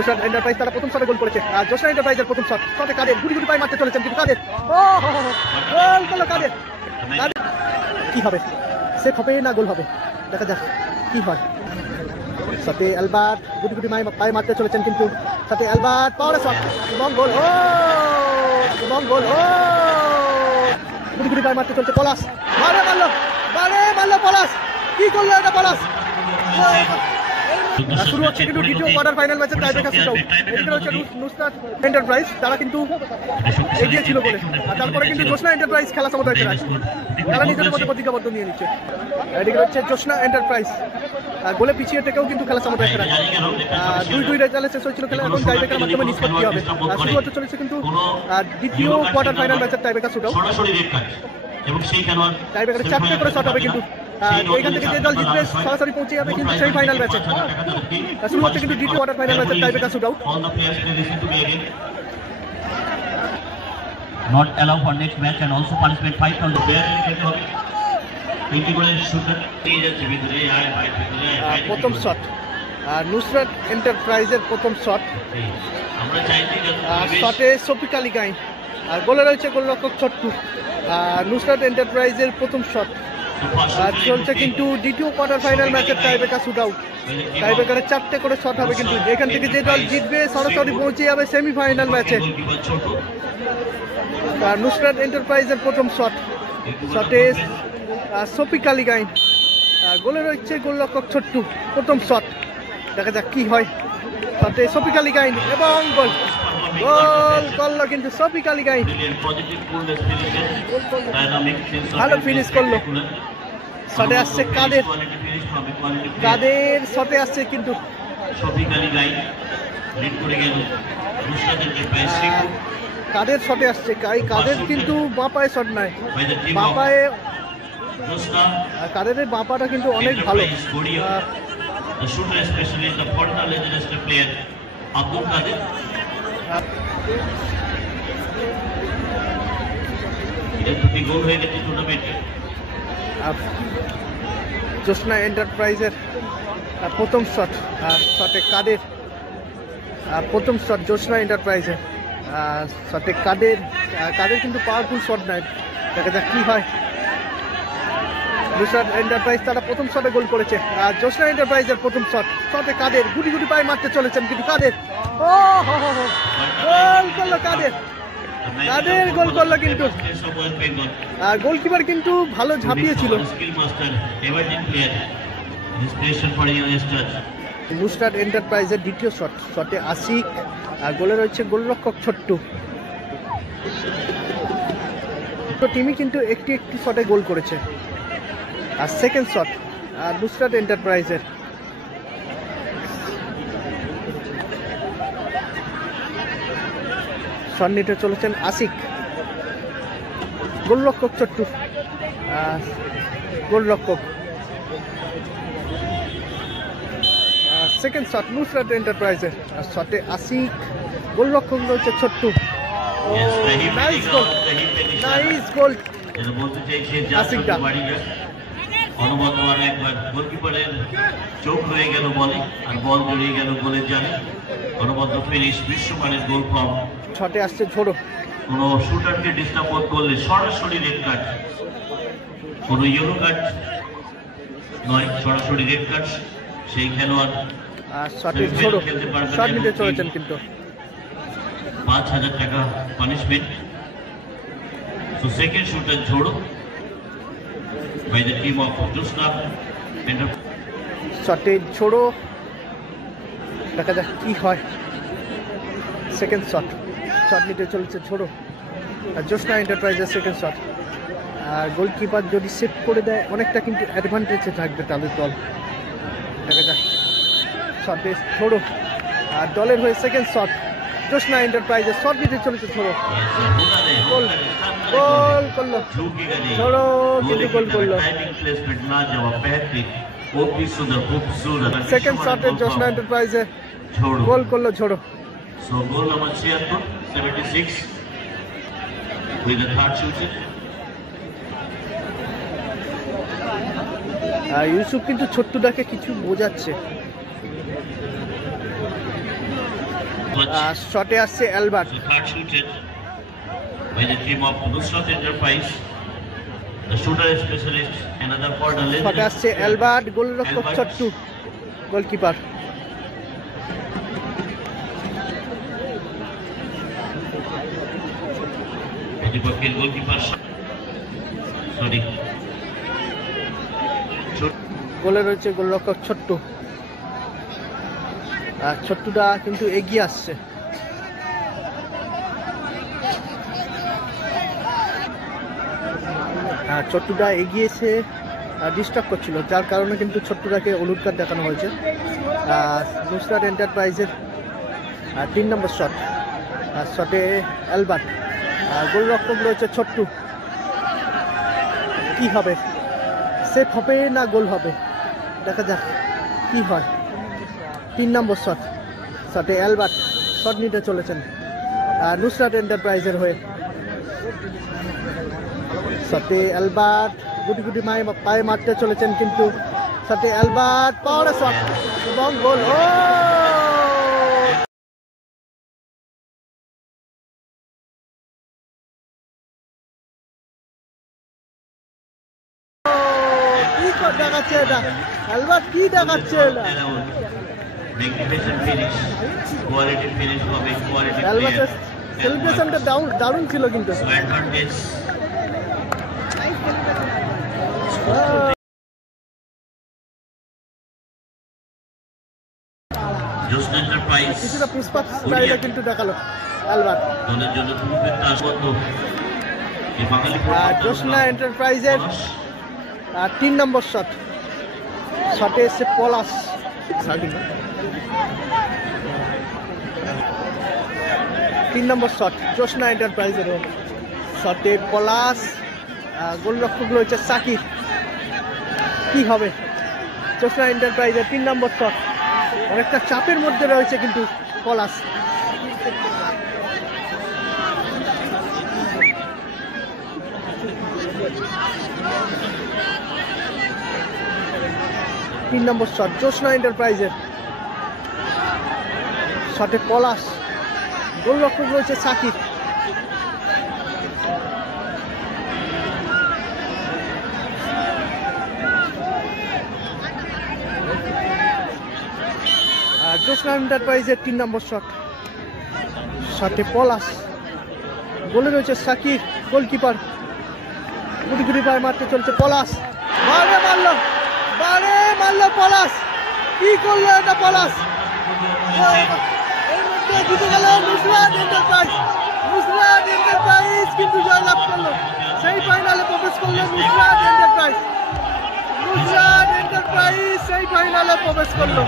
Nusrat enterprise তারা প্রথম শটে গোল করেছে। আর জোসনা এন্টারপ্রাইজের প্রথম শটে কাদের গুটি গুটি পায়ে মারতে চলেছেন, কিন্তু কাদের গোল করলো কাদের। কি হবে, সেফ হবে না গোল হবে, দেখা যাক কি হয়। সাথে অ্যালবার্ট গুটি গুটি পায়ে মারতে চলেছেন, কিন্তু সাথে অ্যালবার্ট পাওয়ার শট এবং গোল গুটি গুটি পায়ে মারতে চলছে পলাশ, মারলো পলাশ, কি করলো এটা পলাশ। শুরু হচ্ছে কিন্তু দ্বিতীয় কোয়ার্টার ফাইনাল ম্যাচের টাইব্রেকার শুট আউট। এদিকে হচ্ছে নুসরাত এন্টারপ্রাইজ, তারা কিন্তু এগিয়ে ছিল বলে, আর তারপরে কিন্তু জোসনা এন্টারপ্রাইজ খেলা সমতায় ফেরায়, তারা নিজেদের মধ্যে প্রতিজ্ঞাবদ্ধ নিয়ে নিচ্ছে। এদিকে হচ্ছে জোসনা এন্টারপ্রাইজ গোলে পিছিয়ে থেকেও কিন্তু খেলা সমতায় ফেরায়। 2-2 রেজাল্টে শেষ হয়েছিল খেলা, এখন টাইব্রেকারের মাধ্যমে নিষ্পত্তি হবে। শুরু হতে চলেছে কিন্তু দ্বিতীয় কোয়ার্টার ফাইনাল ম্যাচের টাইব্রেকার শুট আউট। টাইব্রেকারে 4টে করে শট হবে, কিন্তু এখান থেকে যে দল জিতবে সরাসরি পৌঁছে যাবে কিন্তু সেই ফাইনাল ম্যাচে। শুরু হচ্ছে কিন্তু দ্বিতীয় কোয়ার্টার ফাইনাল ম্যাচের tiebreaker shoot out. Not allow for next match and also punishment 5 from the player. প্রথম শট নুসরাত এন্টারপ্রাইজের প্রথম শট, শটে শফিক আলী গাইন, আর গোলে রয়েছে গোলরক্ষক ছোট্টু। নুসরাত এন্টারপ্রাইজের প্রথম শট। চলছে কিন্তু দ্বিতীয় কোয়ার্টার ফাইনাল ম্যাচের টাইব্রেকার শুট আউট। টাইব্রেকারে 4টে করে শট হবে, কিন্তু এখান থেকে যে দল জিতবে সরাসরি পৌঁছে যাবে সেমিফাইনাল ম্যাচে। নুসরাত এন্টারপ্রাইজের প্রথম শটে শফিক আলী গাইন, গোলে রয়েছে গোলরক্ষক ছোট্টু। প্রথম শট, দেখা যাক কি হয়। শটে শফিক আলী গাইন এবং গোল করলো কিন্তু শফিক আলী গাইন, ভালো ফিনিশ করলো। শটে আসছে কাদের শটে আসছে কিন্তু কাদের শটে আসছে। কাদের কিন্তু বাঁ পায়ে শট নাই, বাঁ পায়ে কাদের বাঁ পাটা কিন্তু অনেক ভালো। জোসনা এন্টারপ্রাইজের প্রথম শটে কাদের প্রথম শট জোসনা এন্টারপ্রাইজের শটে কাদের কিন্তু পাওয়ারফুল শট নাই, দেখা যাক কি হয়। নুসরাত এন্টারপ্রাইজ তারা প্রথম শটে গোল করেছে। আর জোসনা এন্টারপ্রাইজের প্রথম শটে কাদের গুটি গুটি পায়ে মারতে চলেছেন, কিন্তু কাদের গোল করলো কাদের গোল করলো, কিন্তু গোলকিপার কিন্তু ভালো ঝাঁপিয়েছিল। নুসরাত এন্টারপ্রাইজের দ্বিতীয় শটে আশিক, আর গোলে রয়েছে গোলরক্ষক ছোট্টু। টিমই কিন্তু একটি শটে গোল করেছে। আর সেকেন্ড শট নুসরাত এন্টারপ্রাইজের, শট নিতে চলেছেন আশিক, গোলরক্ষক ছোট্টু। গোলরক্ষক সেকেন্ড শট নুসরাত এন্টারপ্রাইজের, আর শটে আশিক, গোলরক্ষক রয়েছে ছোট্টু। নাইস গোল আশিকটা। অনবদ্য আর একবার গোলকিপারের চোখ হয়ে গেল বলে, আর বল জড়িয়ে গেল গোলের জালে। অনবদ্য ফিনিশ, বিশ্বমানের গোল ফর্ম। শটে আসছে ঝোড়ো, কোনো শুটারকে ডিস্টার্ব করলে সরাসরি রেড কার্ড, কোনো ইয়েলো কার্ড নয়, সরাসরি রেড কার্ড। সেই খেলোয়াড় শটে ঝোড়ো শট নিতে চলেছেন, কিন্তু 5,000 টাকা পানিশমেন্ট। So second shooter ঝোড়ো by the team of Josna Enterprise. শটে ঝোড়ো, দেখা যাক কি হয়। সেকেন্ড শট নিতে চলেছে ঝোড়ো, আর জোসনা এন্টারপ্রাইজের সেকেন্ড শট। আর গোলকিপার যদি সেভ করে দেয় অনেকটা কিন্তু অ্যাডভান্টেজে থাকবে তাদের দল, দেখা যাক। শটে ঝোড়ো, আর দলের হয়ে সেকেন্ড শট জোসনা এন্টারপ্রাইজের শট নিতে চলেছে ঝোড়ো, গোল করলো ঝোড়ো, কিন্তু গোল করলো। সেকেন্ড শটে জোসনা এন্টারপ্রাইজে গোল করলো ঝোড়ো। So goal number 76 with the third shooter. Yusuf কিন্তু ছোট্টুটাকে কিছু বোঝাচ্ছে। শটে আসছে Albert. Third shooted by the team of Nusrat Enterprise. The shooter specialist, another corner. শটে আসছে অ্যালবার্ট, গোলরক্ষক ছোট্টু, গোলকিপার। প্রতিপক্ষের গোলকিপার সরি গোলে রয়েছে গোলরক্ষক ছোট্টু। আর ছোট্টুটা কিন্তু এগিয়ে আসছে। ছোট্টুটা এগিয়েছে, ডিস্টার্ব করছিল, যার কারণে কিন্তু ছোট্টুটাকে হলুদ কার্ড দেখানো হয়েছে। নুসরাত এন্টারপ্রাইজের 3 নম্বর শট, শটে অ্যালবার্ট, গোলরক্ষক রয়েছে ছোট্টু। কি হবে, সেফ হবে না গোল হবে, দেখা যাক কি হয়। 3 নম্বর শট, শটে অ্যালবার্ট শট নিতে চলেছেন নুসরাত এন্টারপ্রাইজের হয়ে। শটে অ্যালবার্ট গুটি গুটি পায়ে মারতে চলেছেন, কিন্তু শটে অ্যালবার্ট পাওয়ার শট এবং গোল। ও কি দেখাচ্ছে এটা, অ্যালবার্ট কি দেখাচ্ছে এটা? অ্যালবার্টের সেলিব্রেশনটা দারুণ ছিল কিন্তু। কিছুটা পুষ্পা স্টাইলে কিন্তু দেখালো অ্যালবার্ট। জোসনা এন্টারপ্রাইজের 3 নম্বর শট, শটে এসছে পলাশ। 3 নম্বর শট জোসনা এন্টারপ্রাইজের শটে পলাশ, গোলরক্ষক রয়েছে সাকিব। কি হবে, জোসনা এন্টারপ্রাইজের 3 নম্বর শট, অনেকটা চাপের মধ্যে রয়েছে কিন্তু পলাশ। তিন নম্বর শট জোসনা এন্টারপ্রাইজের, শটে পলাশ, গোলরক্ষক রয়েছে সাকিব। জোসনা এন্টারপ্রাইজের 3 নম্বর শট, শটে পলাশ, গোলে রয়েছে সাকিব, গোলকিপার। গুটি গুটি পায়ে মারতে চলছে পলাশ, মারলো পলাশ। কি করলো এটা পলাশ? এর মধ্যে জিতে গেল নুসরাত এন্টারপ্রাইজ। নুসরাত এন্টারপ্রাইজ কিন্তু জয়লাভ করলো, সেই ফাইনালে প্রবেশ করলো নুসরাত এন্টারপ্রাইজ। নুসরাত এন্টারপ্রাইজ সেই ফাইনালে প্রবেশ করলো।